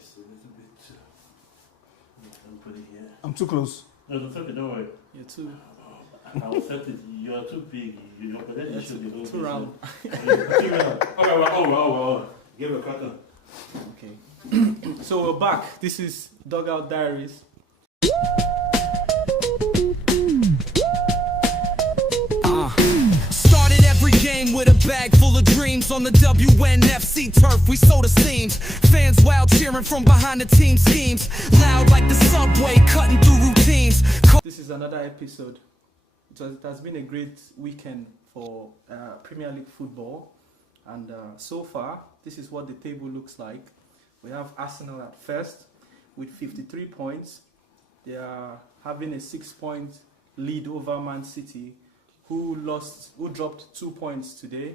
It's a little bit. I'll put it here. I'm too close. No, it's okay, don't worry. You're too. I'll set it. You are too big. Your potential should be too round. Oh. Give a cutter. Okay. So we're back. This is Dugout Diaries. Started every game with a bag full of dreams. On the WNFC turf, we sow the seams. Fans wild cheering from behind the team schemes. Loud like the subway, cutting through routines. This is another episode. It has been a great weekend for Premier League football. And so far, this is what the table looks like. We have Arsenal at first with 53 points. They are having a 6-point lead over Man City, who dropped 2 points today.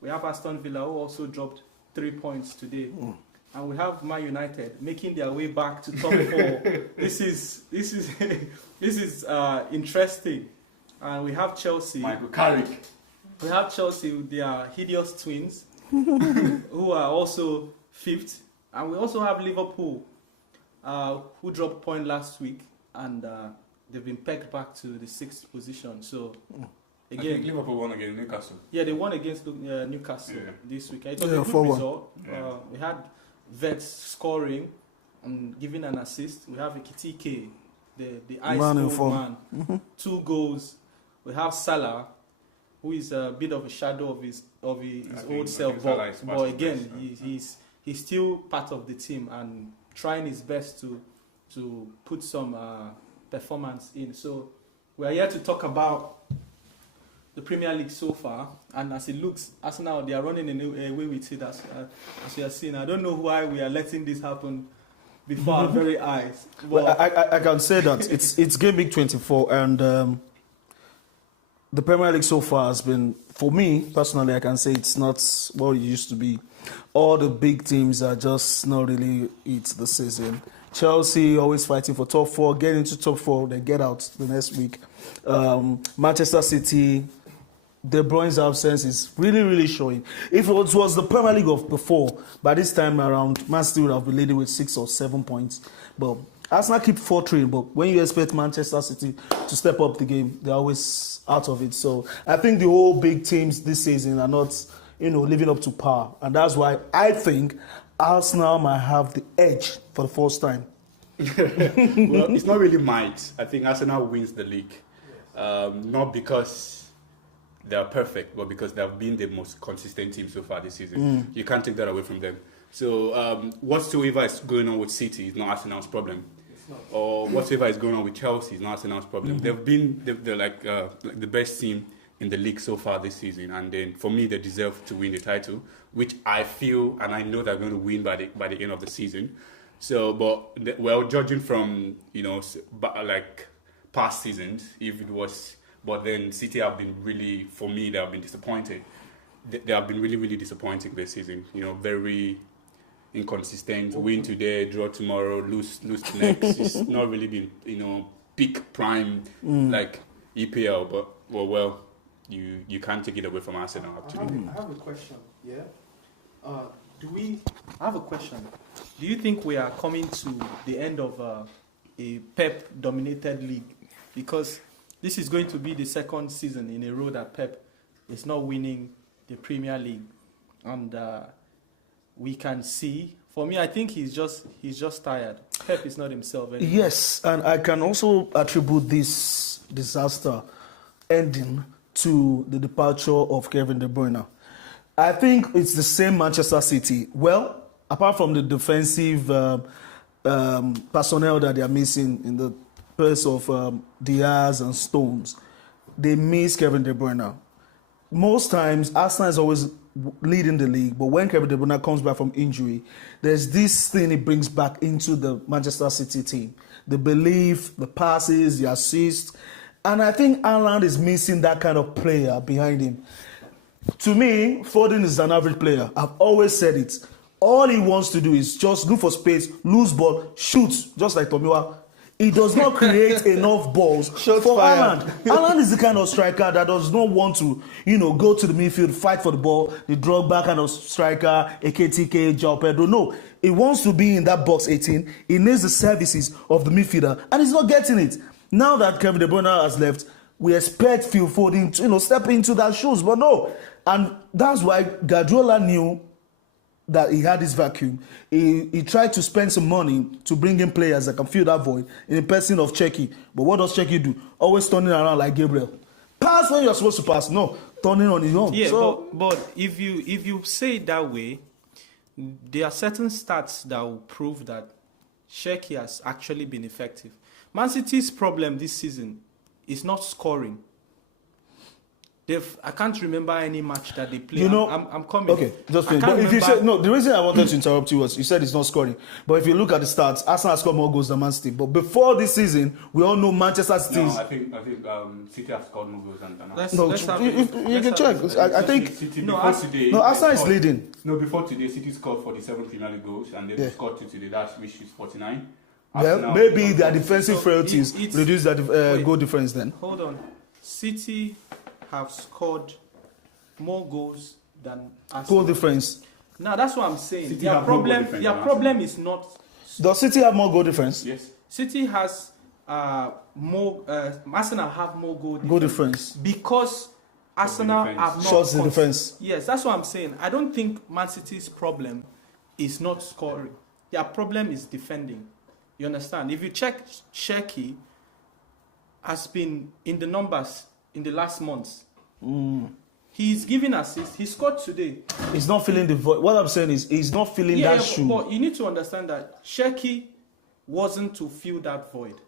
We have Aston Villa, who also dropped 3 points today. And we have Man United making their way back to top 4. This is interesting. And we have Chelsea. Michael Carrick. We have Chelsea with their hideous twins, who are also 5th. And we also have Liverpool, who dropped a point last week, and they've been pegged back to the 6th position. So, again, I think Liverpool won against Newcastle. Yeah, they won against Newcastle this week. It was a good 4-1. result. We had Vets scoring and giving an assist. We have Ekitike, the ice cold man, 2 goals. We have Salah, who is a bit of a shadow of his old self, but again, he's still part of the team and trying his best to put some performance in. So we are here to talk about the Premier League so far, and as it looks, Arsenal, they are running away with it as you are seeing. I don't know why we are letting this happen before our very eyes. Well, I can say that it's game week 24, and the Premier League so far has been, for me personally, I can say it's not what it used to be. All the big teams are just not really it this season. Chelsea always fighting for top 4, get into top 4, then get out the next week. Manchester City, De Bruyne's absence is really, really showing. If it was the Premier League of before, by this time around, Man City would have been leading with 6 or 7 points. But Arsenal keep faltering, but when you expect Manchester City to step up the game, they're always out of it. So I think the whole big teams this season are not, living up to par. And that's why I think Arsenal might have the edge for the first time. Well, it's not really might. I think Arsenal wins the league. Not because they're perfect, but because they've been the most consistent team so far this season. You can't take that away from them. So whatsoever is going on with City is not Arsenal's problem. Or whatever is going on with Chelsea is not Arsenal's problem. They're like the best team in the league so far this season, and then for me they deserve to win the title, which I feel and I know they're going to win by the end of the season. So, but judging from like past seasons, if it was, but then City have been really, for me, they have been disappointed. They have been really, really disappointing this season. Very inconsistent. Win today, draw tomorrow, lose the next. It's not really been peak prime like EPL. But well, you can't take it away from Arsenal up to I have a question. Yeah. I have a question. Do you think we are coming to the end of a Pep-dominated league? Because this is going to be the second season in a row that Pep is not winning the Premier League, and we can see. For me, I think he's just tired. Pep is not himself anymore. Yes, and I can also attribute this disaster ending to the departure of Kevin De Bruyne. I think it's the same Manchester City. Well, apart from the defensive personnel that they are missing in the place of Diaz and Stones, they miss Kevin De Bruyne. Most times, Arsenal is always leading the league, but when Kevin De Bruyne comes back from injury, there's this thing he brings back into the Manchester City team. The belief, the passes, the assists. And I think Haaland is missing that kind of player behind him. To me, Foden is an average player. I've always said it. All he wants to do is just look for space, lose ball, shoot, just like Tomiwa. he does not create enough balls for fired. Haaland. Haaland is the kind of striker that does not want to, go to the midfield, fight for the ball, the Drogba kind of striker, AKTK, João Pedro. No, he wants to be in that box 18. He needs the services of the midfielder, and he's not getting it. Now that Kevin De Bruyne has left, we expect Phil Foden to, step into that shoes, but no. And that's why Guardiola knew that he had this vacuum. He tried to spend some money to bring in players that can fill that void in the person of Czechie. But what does Czechie do? Always turning around like Gabriel. Pass when you're supposed to pass. No, turning on his own. Yeah, so, but if you say it that way, there are certain stats that will prove that Czechie has actually been effective. Man City's problem this season is not scoring. I can't remember any match that they played. I'm coming. Okay, just finish. But if you say no, the reason I wanted to interrupt you was you said it's not scoring. But if you look at the stats, Arsenal has scored more goals than Man City. But before this season, we all know Manchester City. No, I think City have scored more goals than Arsenal. You can check. I think Arsenal is leading. No, before today, City scored 47 Premier League goals, and they scored 2 today. That's which is 49. Well, maybe their defensive frailties reduce that goal difference. Then hold on, City have scored more goals than Arsenal. Goal difference. Now that's what I'm saying. City Their problem is not. Does City have more goal difference? Yes. City has more. Arsenal have more goal difference because Arsenal have not. Shots the defense. Yes, that's what I'm saying. I don't think Man City's problem is not scoring. Their problem is defending. You understand? If you check, Cherki has been in the numbers in the last months. He's giving assists. He scored today. He's not feeling the void. What I'm saying is he's not feeling that shoe. But you need to understand that Cherki wasn't to fill that void.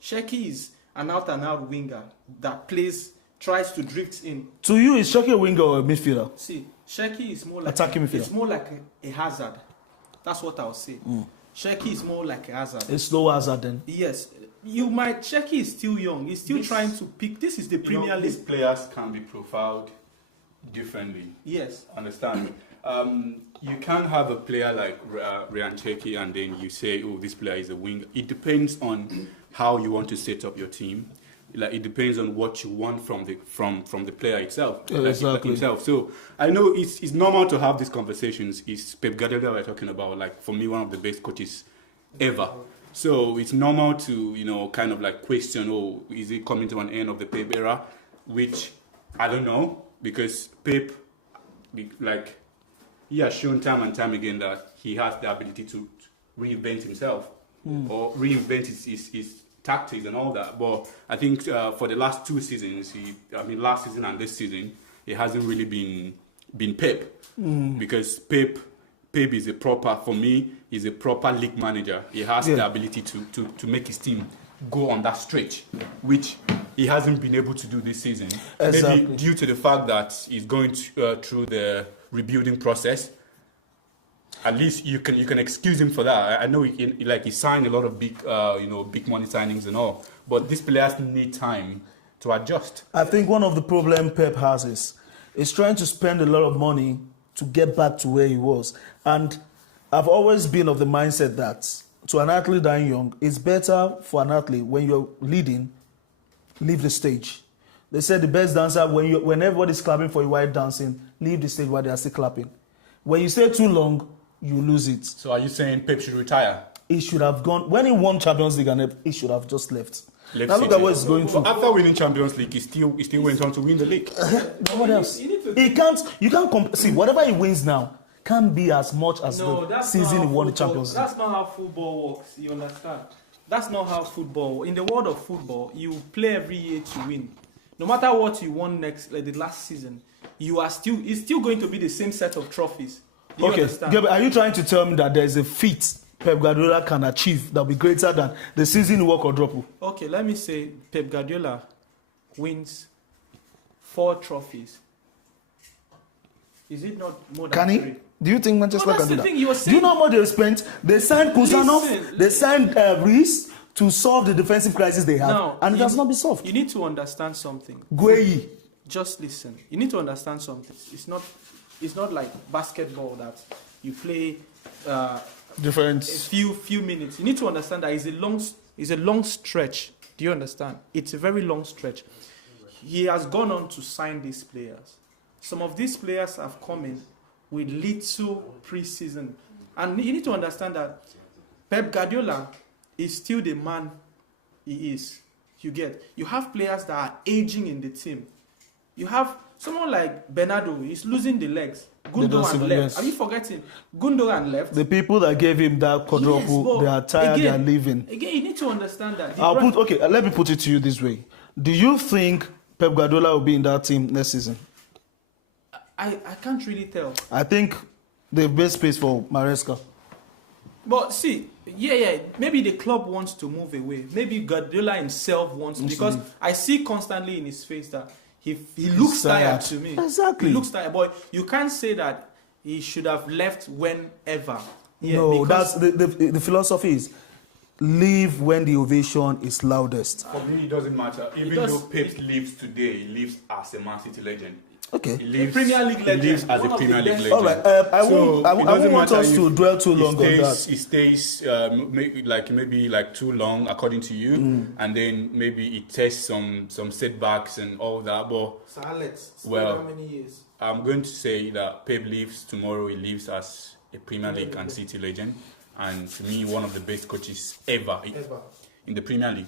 Cherki is an out-and-out winger that tries to drift in. To you, is Cherki a winger or a midfielder? See, Cherki is more like attacking midfielder. It's more like a hazard. That's what I'll say. Cherki is more like a hazard. A slow hazard then. Yes. Cherki is still young. He's still trying to pick. This is the Premier League. These players can be profiled differently. Yes. Understand? You can't have a player like Ryan Cherki and then you say, oh, this player is a winger. It depends on how you want to set up your team. Like it depends on what you want from the player itself. Exactly. Himself. So I know it's normal to have these conversations. It's Pep Guardiola we're talking about. Like for me, one of the best coaches ever. So it's normal to kind of like question, oh, is it coming to an end of the Pep era? Which I don't know, because Pep, like he has shown time and time again that he has the ability to reinvent himself or reinvent his tactics and all that. But I think for the last 2 seasons, last season and this season, it hasn't really been Pep because Pep is a proper league manager. He has the ability to make his team go on that stretch, which he hasn't been able to do this season. Exactly. Maybe due to the fact that he's going through the rebuilding process. At least you can excuse him for that. I know he signed a lot of big money signings and all, but these players need time to adjust. I think one of the problem Pep has is trying to spend a lot of money to get back to where he was. And I've always been of the mindset that to an athlete dying young, it's better for an athlete when you're leading, leave the stage. They said the best dancer when everybody's clapping for you while dancing, leave the stage while they are still clapping. When you stay too long, you lose it. So are you saying Pep should retire? He should have gone when he won Champions League and he should have just left. Now look at what he's going through. After winning Champions League, he still went on to win the league. What else? You can't see whatever he wins now can't be as much as the season he won the Champions League. That's not how football works. You understand? That's not how football. In the world of football, you play every year to win. No matter what you won next, like the last season, it's still going to be the same set of trophies. Do you understand? Are you trying to tell me that there is a feat Pep Guardiola can achieve that will be greater than the season he won quadruple? Okay, let me say Pep Guardiola wins 4 trophies. Is it not more than 3? Can he? Do you think Manchester can do that? Thing you were saying. Do you know how much they spent? They signed Kusanov, they signed Reese to solve the defensive crisis they have, now, and it has not been solved. You need to understand something. Gueyi. Just listen. You need to understand something. It's not like basketball that you play different a few minutes. You need to understand that it's It's a long stretch. Do you understand? It's a very long stretch. He has gone on to sign these players. Some of these players have come in with little preseason. And you need to understand that Pep Guardiola is still the man he is. You have players that are aging in the team. You have someone like Bernardo, he's losing the legs. Gundogan left. Yes. Are you forgetting? Gundogan left. The people that gave him that quadruple, they are tired, they are leaving. Again, you need to understand that. Let me put it to you this way. Do you think Pep Guardiola will be in that team next season? I can't really tell. I think they've made space for Maresca. But see, maybe the club wants to move away. Maybe Guardiola himself wants to, because I see constantly in his face that he looks tired to me. Exactly. He looks tired. But you can't say that he should have left whenever. No, that's the philosophy is leave when the ovation is loudest. For me, it doesn't matter. Even though Pep leaves today, he leaves as a Man City legend. Okay. He lives, Premier League legend. He lives as a Premier League legend. All right. I won't want us to dwell too long on that. He stays maybe too long, according to you, and then maybe it tests some setbacks and all that. But Sir Alex, well, how many years? I'm going to say that Pep leaves tomorrow. He leaves as a Premier League and City legend, and to me, one of the best coaches ever in the Premier League.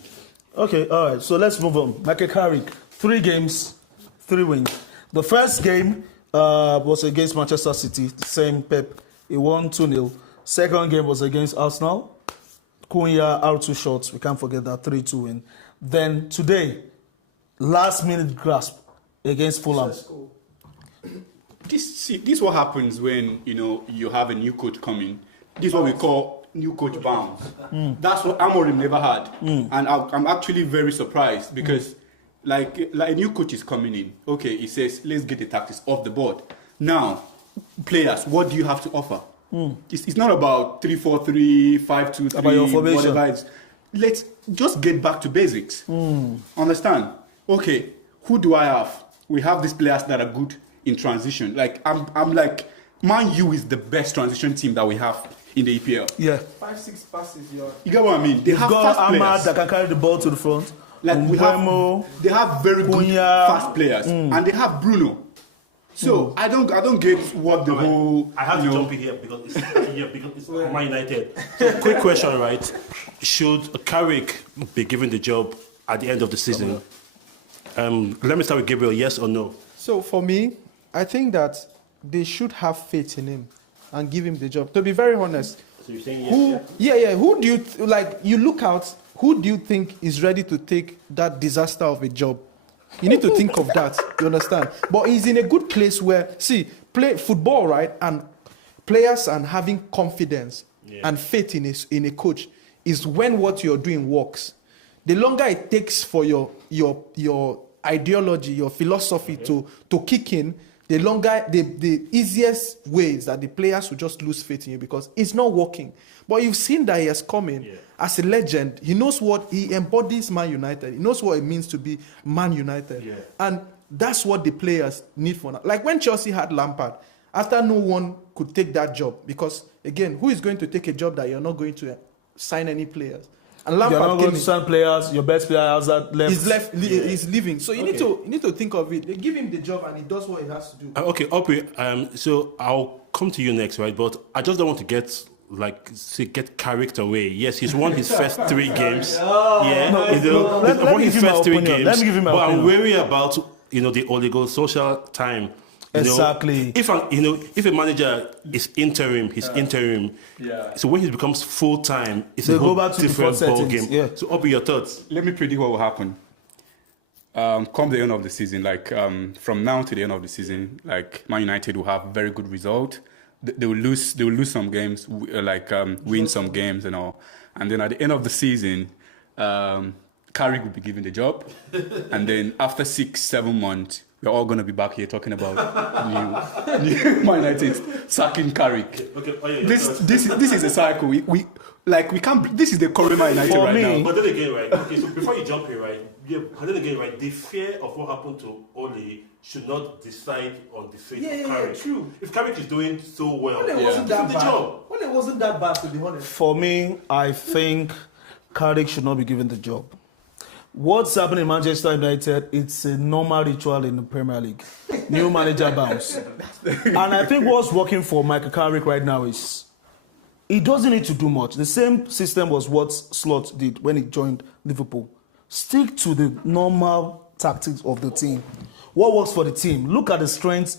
Okay. All right. So let's move on. Michael Carrick, 3 games, 3 wins. The first game was against Manchester City, same Pep. He won 2-0. Second game was against Arsenal. Cunha, R2 shots, we can't forget that, 3-2 win. Then today, last minute grasp against Fulham. This is what happens when you have a new coach coming. This is what we call new coach bounce. That's what Amorim never had, and I'm actually very surprised because. Like a new coach is coming in. Okay, he says, let's get the tactics off the board. Now, players, what do you have to offer? It's not about 3-4-3, 5-2-3, about your formation. whatever it is. Let's just get back to basics. Understand? Okay, who do I have? We have these players that are good in transition. Like, I'm like, Man U is the best transition team that we have in the EPL. Yeah. 5-6 passes, You get what I mean? They have got fast Ahmad players that can carry the ball to the front. Like they have very good fast players, and they have Bruno. So I don't get what the whole. I have to jump in here because it's Man United. So quick question, right? Should Carrick be given the job at the end of the season? Let me start with Gabriel. Yes or no? So for me, I think that they should have faith in him and give him the job. To be very honest, so you're saying yes? Who do you you look out? Who do you think is ready to take that disaster of a job? You need to think of that. You understand? But he's in a good place where, play football, right? And players and having confidence and faith in a coach is when what you're doing works. The longer it takes for your ideology, your philosophy to kick in, the longer, the easiest way is that the players will just lose faith in you because it's not working. But you've seen that he has come in as a legend. He knows he embodies Man United. He knows what it means to be Man United. Yeah. And that's what the players need for now. Like when Chelsea had Lampard, after no one could take that job, because again, who is going to take a job that you're not going to sign any players? And Lampard you're not going to sign players. Your best player has that left. He's leaving. So you need to think of it. They give him the job and he does what he has to do. Okay, Opie. So I'll come to you next, right? But I just don't want to get Carrick away. Yes, he's won his first 3 games. He's won his first 3 games. Let me give him my opinion. I'm worried about the oligosocial time. Exactly. If a manager is interim, he's interim. Yeah. So when he becomes full time, it's a whole different ball game. Yeah. So, what are your thoughts? Let me predict what will happen. Come the end of the season, from now to the end of the season, Man United will have very good result. They will lose some games, win some games and all. And then at the end of the season, Carrick will be given the job. And then after 6-7 months, we're all going to be back here talking about new Man United sacking Carrick. Okay. This is a cycle. We can't. This is the current Man United now. But then again, right? Okay, so before you jump here, right? But then again, right? The fear of what happened to Ole should not decide on the fate of Carrick. Yeah, true. If Carrick is doing so well, Ole wasn't that bad. Ole wasn't that bad, to be honest. For me, I think Carrick should not be given the job. What's happening in Manchester United, it's a normal ritual in the Premier League. New manager bounce. And I think what's working for Michael Carrick right now is he doesn't need to do much. The same system was what Slot did when he joined Liverpool. Stick to the normal tactics of the team. What works for the team? Look at the strengths,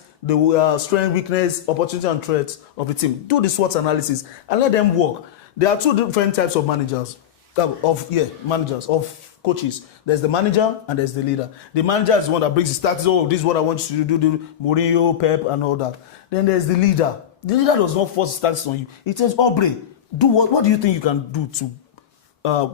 strength, weakness, opportunity and threats of the team. Do the SWOT analysis and let them work. There are two different types of managers. Of coaches. There's the manager and there's the leader. The manager is the one that brings the stats. Oh, this is what I want you to do. Mourinho, Pep, and all that. Then there's the leader. The leader does not force stats on you. It says, Aubrey, do what do you think you can do to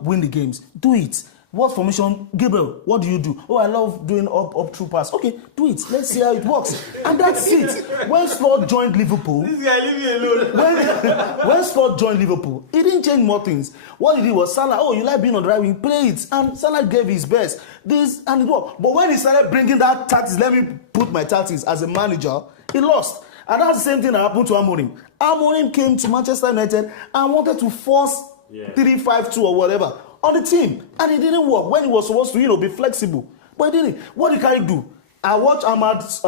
win the games? Do it. What formation? Gabriel, what do you do? Oh, I love doing up through pass. Okay, do it. Let's see how it works. And that's it. When Slot joined Liverpool, This guy, leave me alone. when Slot joined Liverpool, he didn't change more things. What he did was Salah, oh, you like being on the right wing, play it. And Salah gave his best. This and it worked. But when he started bringing that tactics, let me put my tactics as a manager, he lost. And that's the same thing that happened to Amorim. Amorim came to Manchester United and wanted to force 3-5-2 or whatever on the team, and it didn't work when he was supposed to, be flexible. But he didn't. What did Carrick do? I watched Ahmad's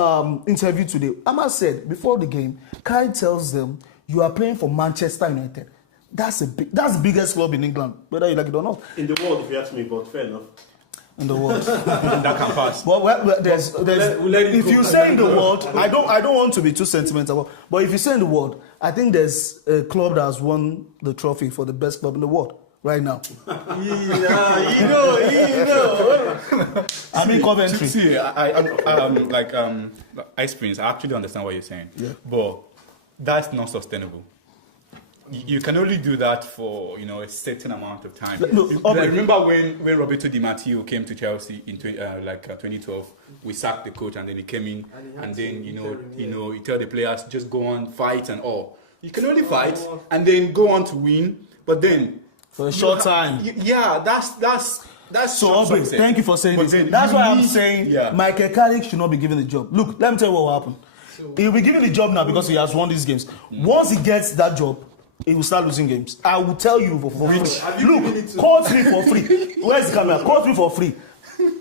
interview today. Ahmad said before the game, Carrick tells them, "You are playing for Manchester United. That's the biggest club in England, whether you like it or not." In the world, if you ask me, but fair enough. In the world, That can pass. but there's if you say in the world, I don't want to be too sentimental, but if you say in the world, I think there's a club that has won the trophy for the best club in the world right now. You know. I mean Coventry. See, Ice Prince, I actually understand what you're saying. Yeah. But that's not sustainable. You can only do that for a certain amount of time. Remember when Roberto Di Matteo came to Chelsea in 2012, we sacked the coach and then he came in and then you tell the players just go on, fight and all. You can only fight and then go on to win, but then For a short time. That's so, Aubrey, thank you for saying this. That's why I'm saying Michael Carrick should not be given the job. Look, let me tell you what will happen. He'll be given the job now because he has won these games. Once he gets that job, he will start losing games. I will tell you for free. Look, quote me for free. Where's the camera? Quote me for free.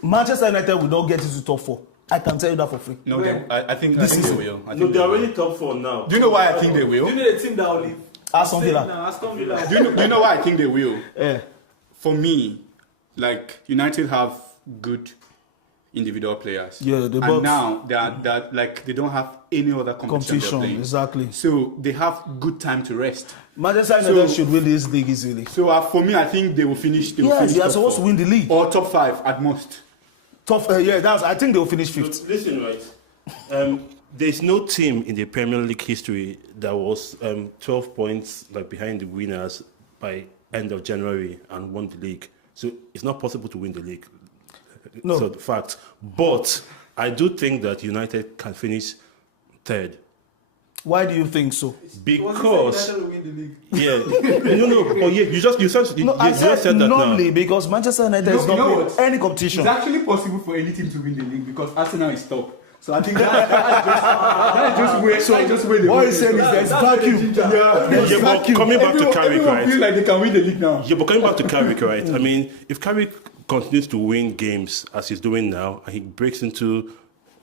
Manchester United will not get into top 4. I can tell you that for free. No, I think they will. They're already top 4 now. Do you know why I think they will? Do you know the team that will leave? Aston Villa. Do you know why I think they will? Yeah. For me, United have good individual players. Yeah, and now they don't have any other competition. Exactly. So they have good time to rest. Manchester United should win this league easily. So for me, I think they will finish. They are supposed to win the league or top 5 at most. I think they will finish 5th. So, listen, right. There's no team in the Premier League history that was 12 points behind the winners by end of January and won the league. So it's not possible to win the league. No. So the fact. But I do think that United can finish 3rd. Why do you think so? Because United will win the league. Oh yeah, you just said that normally now. Because Manchester United is not winning any competition. It's actually possible for any team to win the league because Arsenal is top. So I think that's just where what he's saying is there's vacuum. But coming back to Carrick, right? Feel like they can win the league now. Yeah, but coming back to Carrick, right? I mean, if Carrick continues to win games as he's doing now, and he breaks into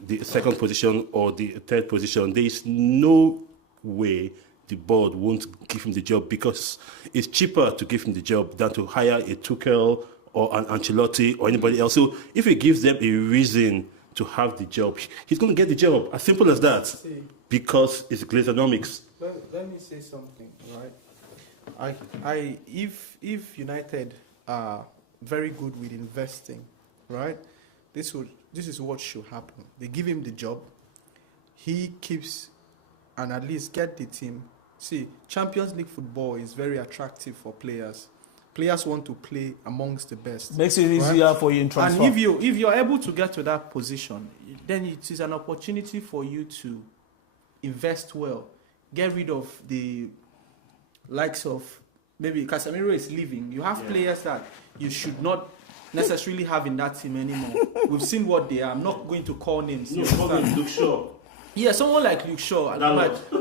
the 2nd position or the 3rd position, there is no way the board won't give him the job because it's cheaper to give him the job than to hire a Tuchel or an Ancelotti or anybody else. So if he gives them a reason to have the job, he's going to get the job. As simple as that. Because it's Glazonomics. Let me say something, right? If United are very good with investing, right? This is what should happen. They give him the job. He keeps and at least get the team. See, Champions League football is very attractive for players. Players want to play amongst the best. Makes it easier for you in transfer. And if you're able to get to that position, then it is an opportunity for you to invest well. Get rid of the likes of maybe Casemiro is leaving. You have players that you should not necessarily have in that team anymore. We've seen what they are. I'm not going to call names. No problem, look sure. Yeah, someone like Luke Shaw,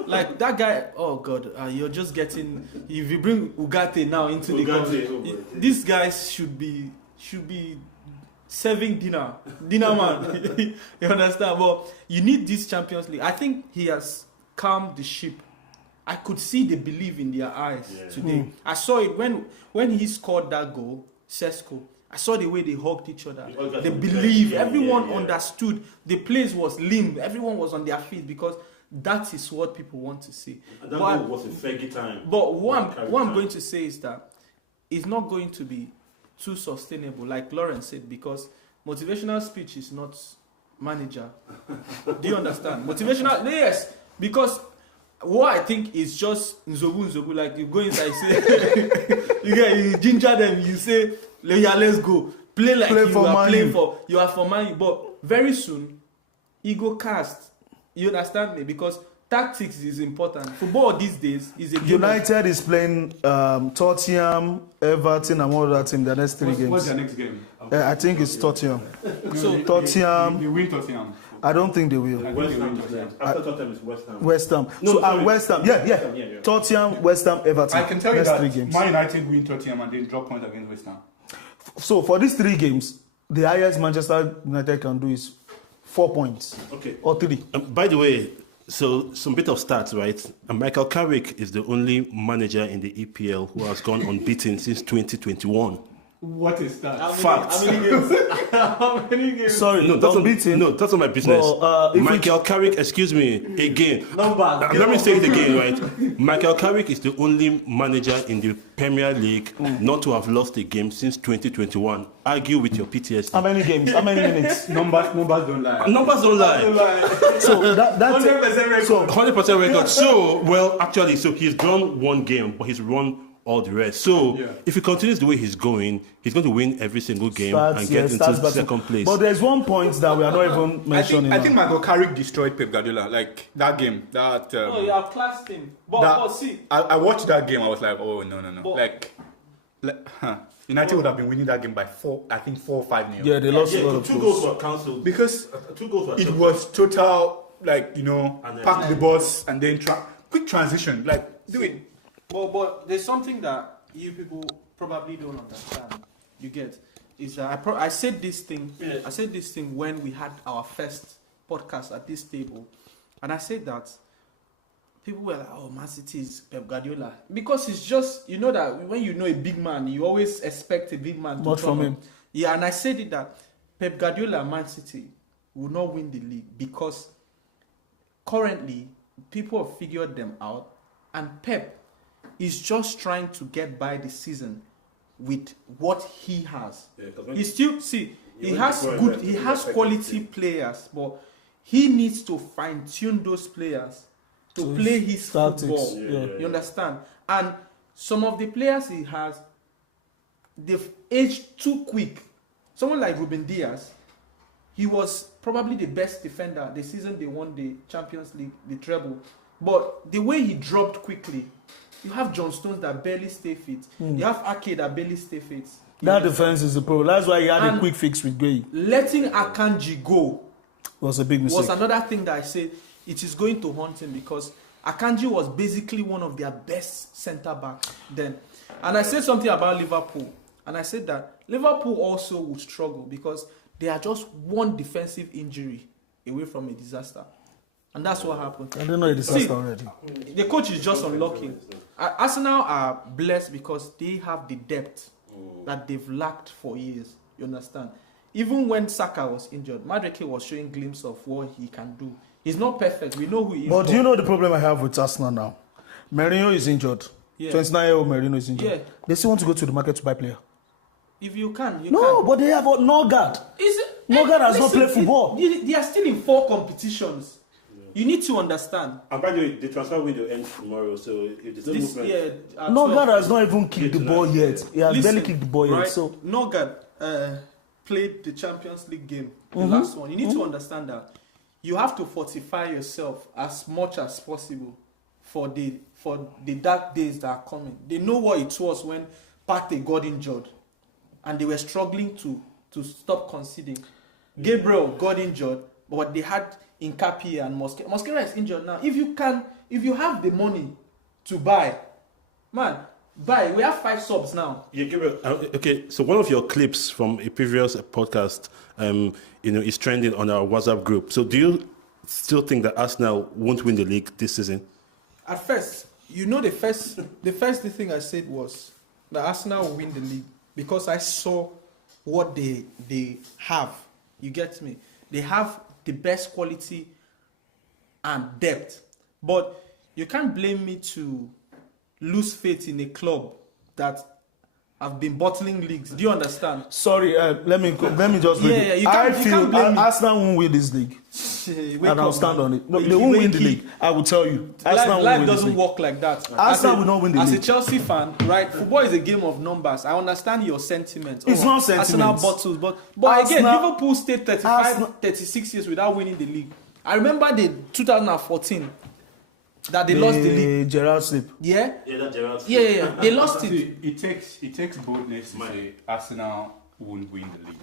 like that guy. Oh God, you're just getting. If you bring Ugarte now into the conversation, these guys should be serving dinner man. You understand? But you need this Champions League. I think he has calmed the ship. I could see the belief in their eyes today. I saw it when he scored that goal, Sesko. I saw the way they hugged each other. They believed. Everyone understood. The place was limp. Everyone was on their feet because that is what people want to see. And that goal was a Fergie time. But what I'm going to say is that it's not going to be too sustainable, like Lawrence said, because motivational speech is not manager. Do you understand? Motivational, yes, because what I think is just nzogu, like you go inside, say, you ginger them, you say, yeah, let's go. Play like you are for Man U. But very soon, ego cast. You understand me? Because tactics is important. Football these days is a United is playing Tottenham, Everton, and one other team the next 3 games. What's their next game? I think it's Tottenham. So Tottenham. They win Tottenham. I don't think they will. West Ham. After Tottenham is West Ham. West Ham. No, so West Ham. Yeah. Tottenham, West Ham, Everton. I can tell you next that 3 games. Man United win Tottenham and then drop points against West Ham. So for these 3 games, the highest Manchester United can do is 4 points. Okay. Or 3. By the way, so some bit of stats, right? Michael Carrick is the only manager in the EPL who has gone unbeaten since 2021. What is that? Facts. How many games? Sorry, No, that's unbeaten. not my business. Well, Michael Carrick, excuse me, again. Let me say it again, right? Michael Carrick is the only manager in the Premier League not to have lost a game since 2021. Argue with your PTSD. How many games? How many minutes? Numbers don't lie. Numbers don't lie. So that's 100% record. So 100% record. So, well, actually, so he's drawn 1 game, but he's won all the rest. So, if he continues the way he's going to win every single game and get into second place. But there's one point that we are not even mentioning. I think Michael Carrick destroyed Pep Guardiola. Like that game, that. No, you have classed him. But see, I watched that game. I was like, oh no. But, United would have been winning that game by 4 or 5 nil. Yeah, they lost a lot of 2 goals were cancelled. Because 2 goals were it was total, like, park the bus and then quick transition. Like, do it. But there's something that you people probably don't understand. You get is that I said this thing. Yeah. I said this thing when we had our first podcast at this table, and I said that people were like, "Oh, Man City is Pep Guardiola," because it's just that when you know a big man, you always expect a big man to Much from him. Yeah, and I said it that Pep Guardiola and Man City will not win the league because currently people have figured them out, and Pep is just trying to get by the season with what he has. He still he has quality players, but he needs to fine tune those players to play his football. You understand? And some of the players he has, they've aged too quick. Someone like Ruben Diaz, he was probably the best defender the season they won the Champions League, the treble. But the way he dropped quickly, you have John Stones that barely stay fit. You have Ake that barely stay fit. That defense is a problem. That's why he had a quick fix with Gay. Letting Akanji go was a big mistake. Was another thing that I said it is going to haunt him because Akanji was basically one of their best centre backs then. And I said something about Liverpool. And I said that Liverpool also would struggle because they are just one defensive injury away from a disaster. And that's what happened. I don't know a disaster already. The coach is just unlucky. Arsenal are blessed because they have the depth that they've lacked for years. You understand? Even when Saka was injured, Madueke was showing glimpses of what he can do. He's not perfect. We know who he is. But do you know the problem I have with Arsenal now? Mourinho is injured. 29-year-old Mourinho is injured. They still want to go to the market to buy player. If you can, you can. But they have Norgard. Norgard has not played football. They are still in 4 competitions. You need to understand. And by the way, the transfer window ends tomorrow, so if there's no movement... Norgard has not even kicked the ball yet. He has barely kicked the ball yet. So Norgard played the Champions League game, the last one. You need to understand that you have to fortify yourself as much as possible for the dark days that are coming. They know what it was when Partey got injured, and they were struggling to stop conceding. Gabriel got injured, but they had Incapié and Mosquera. Mosquera is injured now. If you have the money to buy, man, buy. We have 5 subs now. Yeah, Gabriel. Okay, so one of your clips from a previous podcast, is trending on our WhatsApp group. So do you still think that Arsenal won't win the league this season? At first, the first thing I said was that Arsenal will win the league because I saw what they have. You get me? They have the best quality and depth. But you can't blame me to lose faith in a club that have been bottling leagues. Do you understand? Sorry, let me just. Yeah, you can't, I feel Arsenal won't win this league, and I'll stand on it. No, they won't win the league. I will tell you, Arsenal life won't win doesn't this league. work like that. Arsenal will not win the league. As a Chelsea fan, right? Football is a game of numbers. I understand your sentiments. It's not sentiments. Arsenal bottles, but again, Liverpool stayed 36 years without winning the league. I remember the 2014 that they lost the league. Gerrard slip. Yeah. Yeah, that Gerrard. Yeah. They lost it. See, it takes boldness to say Arsenal won't win the league,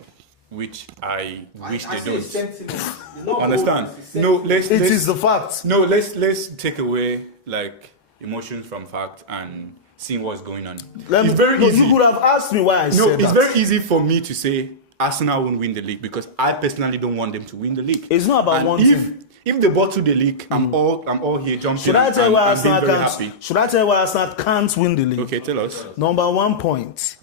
which I wish they don't. Understand? No, It is the fact. No, let's take away emotions from fact and seeing what's going on. It's very easy. You could have asked me why I said that. No, it's very easy for me to say Arsenal won't win the league because I personally don't want them to win the league. It's not about one team. If they bottle the league, I'm all here jumping. Should I tell you why Arsenal very happy. Should I tell you why Arsenal can't win the league? Okay, tell us. Number 1 point.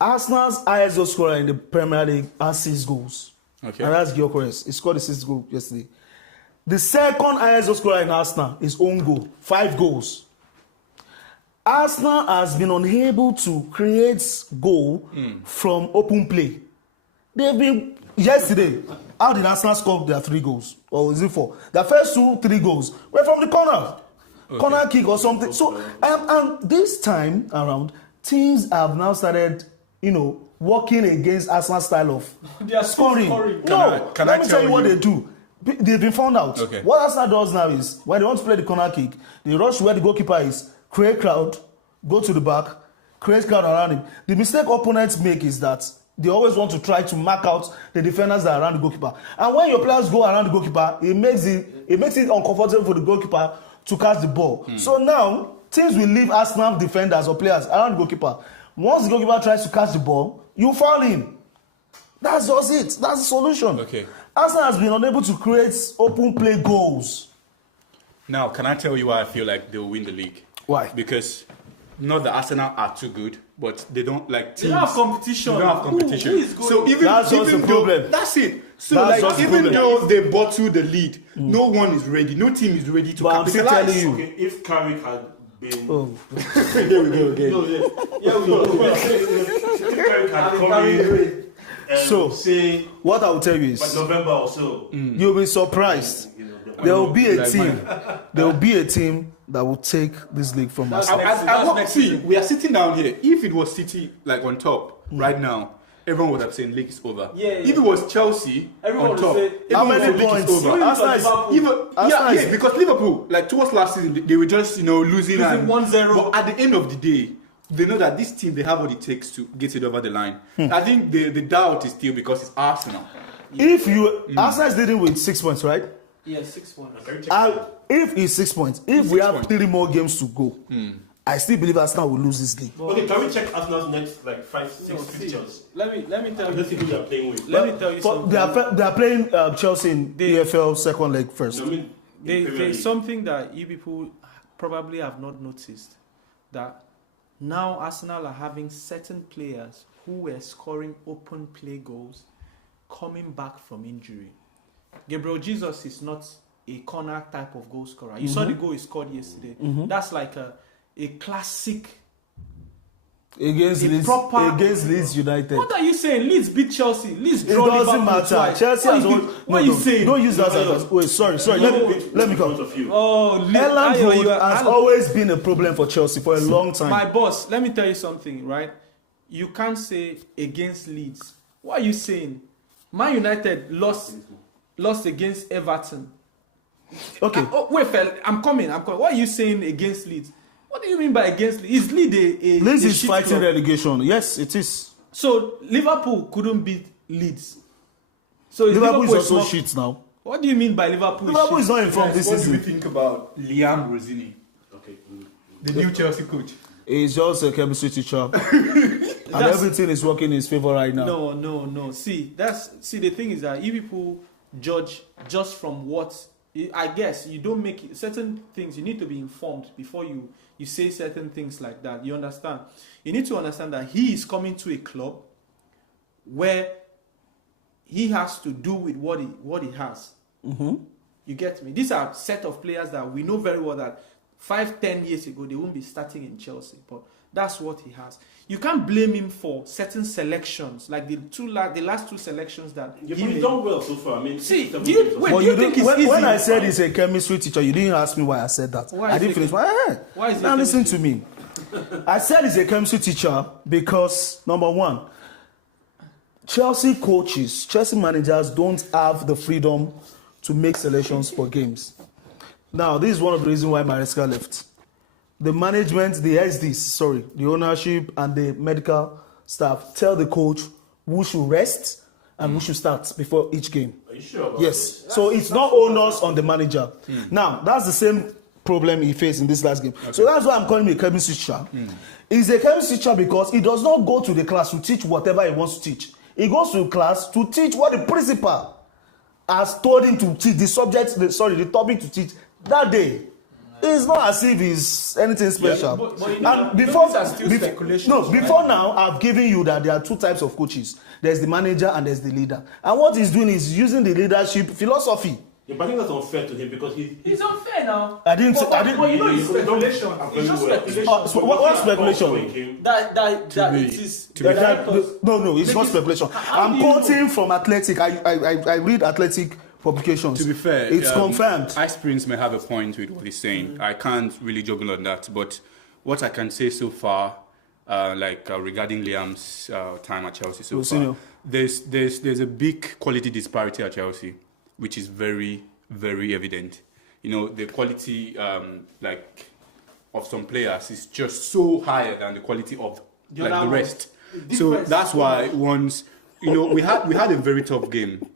Arsenal's highest goal scorer in the Premier League has 6 goals. Okay. And that's Gyökeres. He scored the 6th goal yesterday. The second highest goal scorer in Arsenal is own goal, 5 goals. Arsenal has been unable to create goal from open play. They've been yesterday. How did Arsenal score their 3 goals? Or is it 4? The first 2-3 goals were from the corner. Okay. Corner kick or something. So, and this time around, teams have now started, working against Arsenal's style of scoring. Let me tell you what they do. They've been found out. Okay. What Arsenal does now is, when they want to play the corner kick, they rush where the goalkeeper is, create crowd, go to the back, create crowd around him. The mistake opponents make is that they always want to try to mark out the defenders that are around the goalkeeper. And when your players go around the goalkeeper, it makes it uncomfortable for the goalkeeper to catch the ball. So now, teams will leave Arsenal defenders or players around the goalkeeper. Once the goalkeeper tries to catch the ball, you foul him. That's just it. That's the solution. Okay. Arsenal has been unable to create open play goals. Now, can I tell you why I feel like they'll win the league? Why? Because not that Arsenal are too good, but they don't teams. They don't have competition. They don't have competition. Who is good? So That's just the problem. That's it. So That's even though they bottle the lead, no one is ready. No team is ready to But I'm still capitalize. telling you. Okay, if Carrick had been... Oh. Here we go again. If Carrick had come in... So, say what I will tell you by is, November or so, you'll be surprised. There will be a team. There will be a team that will take this league from us. See, we are sitting down here. If it was City on top right now, everyone would have said league is over. Yeah. If it was Chelsea Everyone on would top, say, everyone how many would say league points? is over. Arsenal is- Because Liverpool, towards last season, they were just Losing losing 1-0. But at the end of the day, they know that this team, they have what it takes to get it over the line. I think the doubt is still because it's Arsenal. If you Arsenal is leading with 6 points, right? Yeah, 6 points. If it's 6 points, if we have 3 more games to go, I still believe Arsenal will lose this league. Okay, can we check Arsenal's next 5-6 fixtures? Let me tell Let's see you. who they're playing with. Let me tell you something. They are playing Chelsea in EPL second leg first. I mean, There's something that you people probably have not noticed, that now Arsenal are having certain players who were scoring open play goals coming back from injury. Gabriel Jesus is not a corner type of goal scorer. You saw the goal he scored yesterday. That's like a classic Against Leeds United. What are you saying? Leeds beat Chelsea. Leeds It draw doesn't Liverpool matter. twice. Chelsea has won. What are you saying? Don't use that as wait. Sorry. Let me come. Oh, Elland Road has always been a problem for Chelsea for a long time. My boss, let me tell you something, right? You can't say against Leeds. What are you saying? Man United lost against Everton. Okay. Wait, fella, I'm coming. What are you saying against Leeds? What do you mean by against Leeds? Is Leeds Leeds is shit fighting club? relegation. Yes, it is. So Liverpool couldn't beat Leeds. So Liverpool is also small- shit now. What do you mean by Liverpool? Liverpool is not informed this What do we season. think about Liam Rosini, the new Chelsea coach? He's just a chemistry teacher. And everything is working in his favor right now. No. See, the thing is that if people judge just from what, I guess you don't make certain things. You need to be informed before you say certain things like that. You understand? You need to understand that he is coming to a club where he has to do with what he has. Mm-hmm. You get me? These are a set of players that we know very well that 5-10 years ago they won't be starting in Chelsea, but that's what he has. You can't blame him for certain selections, like the last two selections that But he's done well so far. I mean, see, do you think it's easy? When I said he's a chemistry teacher, you didn't ask me why I said that. Why I is didn't he finish. Why is he Now a listen to me. I said he's a chemistry teacher because, number one, Chelsea coaches, Chelsea managers don't have the freedom to make selections for games. Now, this is one of the reasons why Maresca left. The management, the SDs, the ownership and the medical staff tell the coach who should rest and who should start before each game. Are you sure about Yes. this? So it's not onus on the manager. Now, that's the same problem he faced in this last game. Okay. So that's why I'm calling him a chemistry teacher. He's a chemistry teacher because he does not go to the class to teach whatever he wants to teach. He goes to class to teach what the principal has told him to teach, the topic to teach that day. It's not as if it's anything special. But you know, and before now, I've given you that there are two types of coaches. There's the manager and there's the leader. And what he's doing is using the leadership philosophy. Yeah, but I think that's unfair to him because It's unfair now. I didn't. But you know, it's speculation. It's just speculation. What speculation? That it is. No, it's not speculation. I'm quoting from Athletic. I read Athletic publications. To be fair, it's confirmed. Ice Prince may have a point with what he's saying. I can't really juggle on that, but what I can say so far, regarding Liam's time at Chelsea so far, there's a big quality disparity at Chelsea, which is very, very evident. You know, the quality of some players is just so higher than the quality of the rest. So that's why once, we had a very tough game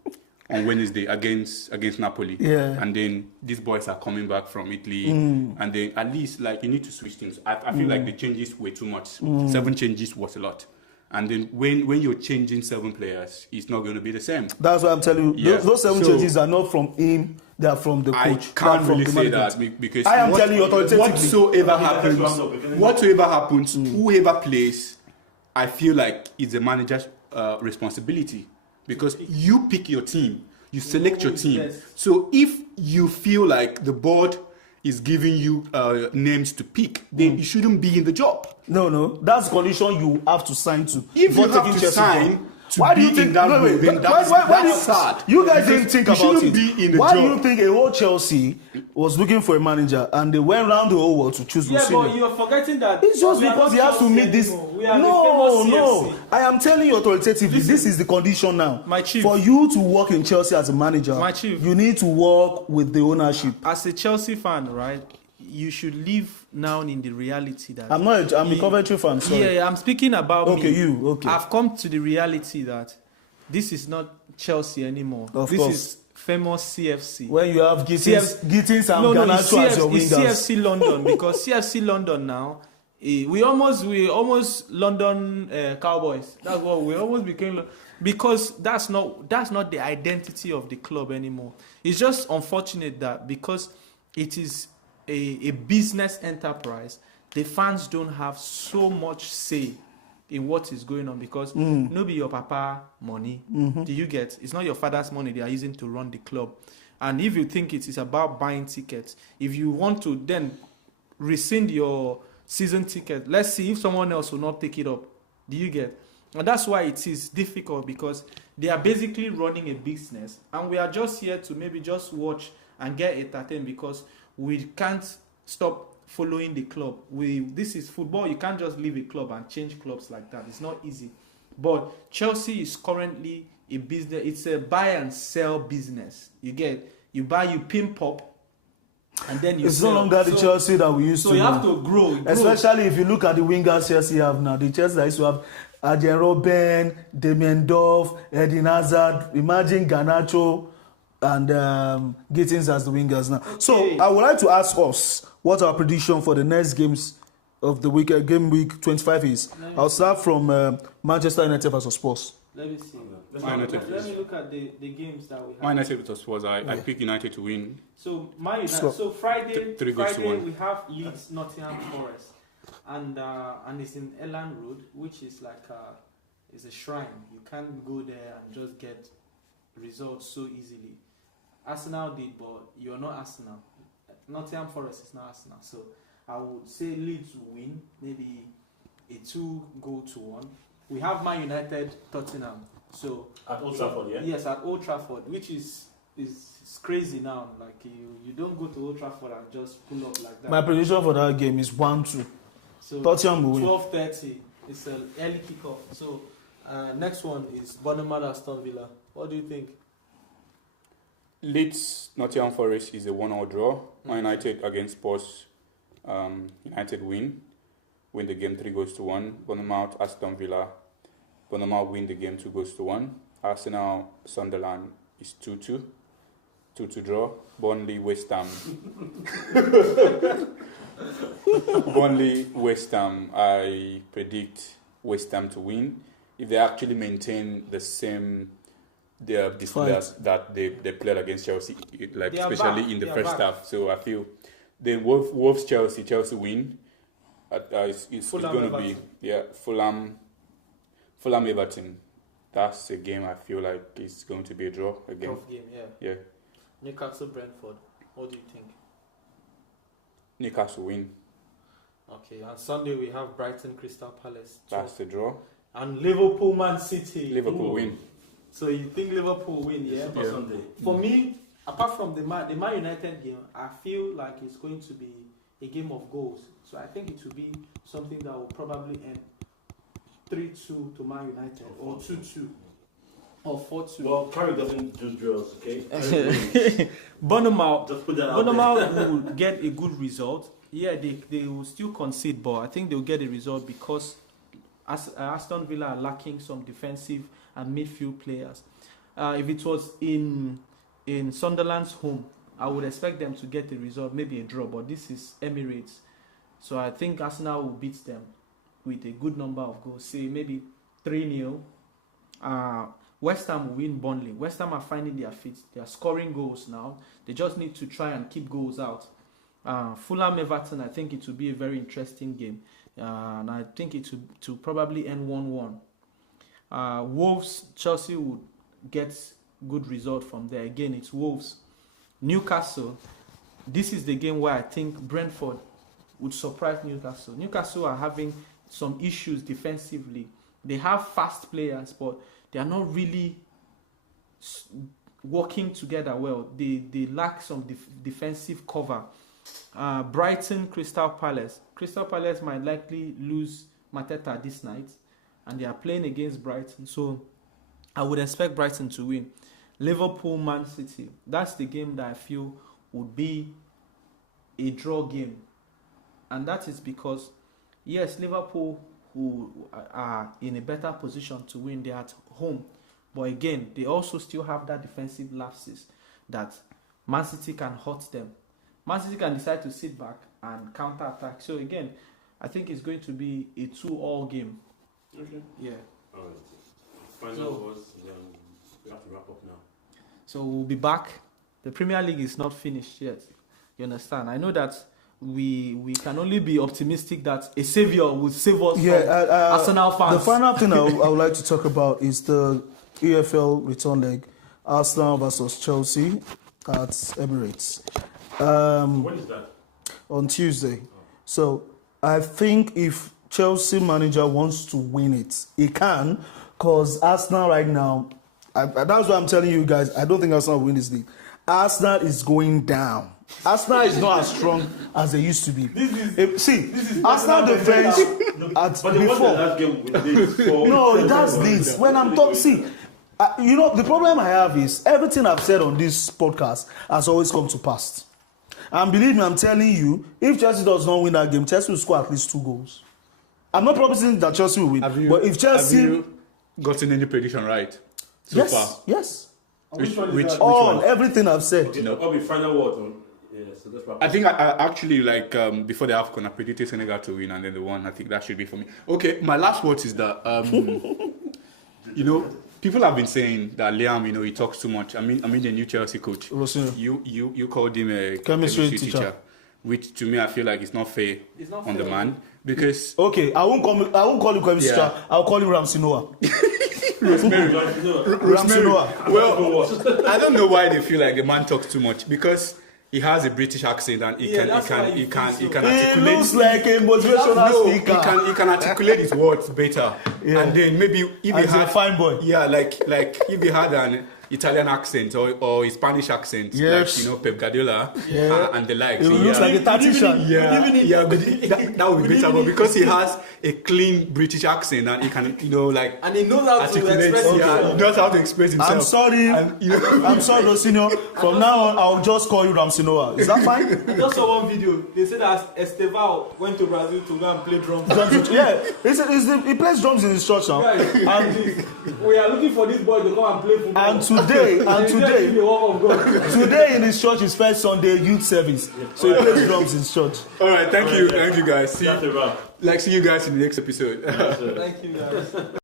on Wednesday against Napoli. Yeah. And then these boys are coming back from Italy. And then at least you need to switch things. I feel like the changes were too much. 7 changes was a lot. And then when you're changing 7 players, it's not going to be the same. That's why I'm telling you. Yeah. Those 7 changes are not from him. They are from the coach. I can't really say that because I am telling you authoritatively. Whatsoever happens, whoever plays, I feel like it's the manager's responsibility. Because you pick your team, you select your team. Yes. So if you feel like the board is giving you names to pick, then you shouldn't be in the job. No, that's the condition you have to sign to. If you have to sign to be in that role, then that's sad. You guys didn't think about it. Be in the Why job. do you think a whole Chelsea was looking for a manager and they went around the whole world to choose Yeah, Lucinho? but you're forgetting that. It's just we are because not he has to Chelsea meet this. anymore. We are the famous CFC. I am telling you authoritatively, Listen, this is the condition now. my chief. For you to work in Chelsea as a manager, My chief. you need to work with the ownership. As a Chelsea fan, right, you should live now in the reality that I'm a Coventry fan, sorry. Yeah, I'm speaking about Okay, me. you, okay. I've come to the reality that this is not Chelsea anymore. Of this course. is famous CFC. When you have Gittins and Garnacho as your it's wingers. CFC London because CFC London now, we almost London Cowboys. That's what we almost became, because that's not the identity of the club anymore. It's just unfortunate that because it is a business enterprise, the fans don't have so much say in what is going on because no be your papa money. Do you get? It's not your father's money they are using to run the club. And if you think it is about buying tickets, if you want to then rescind your season ticket, let's see if someone else will not take it up. Do you get? And that's why it is difficult because they are basically running a business and we are just here to maybe just watch and get entertained because we can't stop following the club. This is football. You can't just leave a club and change clubs like that. It's not easy. But Chelsea is currently a business. It's a buy and sell business. You get, you buy, you pimp up, and then you It's sell. no longer the Chelsea that we used to So you know. have to grow. Especially if you look at the wingers Chelsea have now. The Chelsea that used to have Arjen Robben, Damien Duff, Eden Hazard. Imagine Garnacho. and Gittins as the wingers now. So I would like to ask us what our prediction for the next games of the week, game week 25 is. I'll start from Manchester United versus Spurs. Let me see. Man United. Let me look at the games that we have. Man United versus Spurs. I pick United to win. So Man United. So Friday, Three goes to one. we have Leeds, Nottingham Forest, and it's in Elland Road, which is like is a shrine. You can't go there and just get results so easily. Arsenal did, but you're not Arsenal. Nottingham Forest is not Arsenal, so I would say Leeds will win, maybe a 2-1. We have Man United, Tottenham. So at Old Trafford, yeah. Yes, at Old Trafford, which is crazy now. Like you don't go to Old Trafford and just pull up like that. My prediction for that game is 1-2. So Tottenham will win. 12:30. It's an early kickoff. So next one is Bournemouth, Aston Villa. What do you think? Leeds, Nottingham Forest is a 1-1 draw. Man United against Spurs. United win the game 3-1. Bournemouth, Aston Villa. Bournemouth win the game 2-1. Arsenal, Sunderland is 2-2 draw. Burnley, West Ham. Burnley, West Ham. I predict West Ham to win if they actually maintain the same displays that they played against Chelsea, like especially in the first half. So I feel the Wolves Chelsea win. It's going to be Fulham Everton. That's a game I feel like it's going to be a draw again. Tough game, yeah. Newcastle Brentford. What do you think? Newcastle win. Okay, on Sunday we have Brighton Crystal Palace. That's the draw. And Liverpool Man City. Liverpool win. So you think Liverpool win, yeah? Sunday. For me, apart from the Man United game, I feel like it's going to be a game of goals. So I think it will be something that will probably end 3-2 to Man United, or 2-2, or 4-2. Well, Carrick doesn't do draws, okay? Bournemouth will get a good result. Yeah, they will still concede, but I think they'll get a result because Aston Villa are lacking some defensive and midfield players. If it was in Sunderland's home, I would expect them to get a result, maybe a draw, but this is Emirates. So I think Arsenal will beat them with a good number of goals, say maybe 3-0. West Ham will win Burnley. West Ham are finding their feet. They are scoring goals now. They just need to try and keep goals out. Fulham Everton, I think it will be a very interesting game. And I think it will probably end 1-1. Wolves, Chelsea would get good result from there. Again, it's Wolves. Newcastle, this is the game where I think Brentford would surprise Newcastle. Newcastle are having some issues defensively. They have fast players, but they are not really working together well. They lack some defensive cover. Brighton, Crystal Palace. Crystal Palace might likely lose Mateta this night, and they are playing against Brighton. So I would expect Brighton to win. Liverpool, Man City. That's the game that I feel would be a draw game. And that is because, yes, Liverpool who are in a better position to win, they're at home. But again, they also still have that defensive lapses that Man City can hurt them. Man City can decide to sit back and counter-attack. So again, I think it's going to be a 2-2 game. Okay. Yeah. All right. Final words, we have to wrap up now. So we'll be back. The Premier League is not finished yet. You understand? I know that we can only be optimistic that a savior will save us from Arsenal fans. The final thing I would like to talk about is the EPL return leg, Arsenal versus Chelsea at Emirates. When is that? On Tuesday. So I think if Chelsea manager wants to win it, he can, because Arsenal right now, that's why I'm telling you guys, I don't think Arsenal will win this league. Arsenal is going down. Arsenal is not as strong as they used to be. Arsenal defense before. No, that's this. When I'm talking, the problem I have is everything I've said on this podcast has always come to pass. And believe me, I'm telling you, if Chelsea does not win that game, Chelsea will score at least 2 goals. I'm not promising that Chelsea will win, but if Chelsea... Have you gotten any prediction right so far? Yes. Which All, one? everything I've said. I'll be final word on. Yeah, so that's I think I actually like before the AFCON, I predicted Senegal to win and then they won. I think that should be for me. Okay, my last words is that you know, people have been saying that Liam, you know, he talks too much. I mean the new Chelsea coach. You called him a chemistry teacher, which to me I feel like it's not fair on the man because okay, I won't call him chemistry teacher. I'll call him Ramsey Noah. Rosemary. Noah. Well, I don't know why they feel like the man talks too much because he has a British accent and he can articulate. He looks like a motivational speaker. He can articulate his words better. Yeah. And then maybe if he had a fine boy. Yeah, like if he had an Italian accent or a Spanish accent, yes. like, you know, Pep Guardiola and the likes. He looks like a tactician. That would be better. But because he has a clean British accent and he can, you know, like, and he knows how to express himself. He knows how to express himself. I'm sorry, I'm sorry, Rosinho. From now on, I'll just call you Ramsey Noah. Is that fine? I just saw one video. They said that Estevao went to Brazil to go and play drums. Yeah, he plays drums in his church now. Yeah, and we are looking for this boy to come and play football. And today in his church, his first Sunday youth service. So he plays drums in his church. All right, thank you guys. See you guys in the next episode. Thank you guys.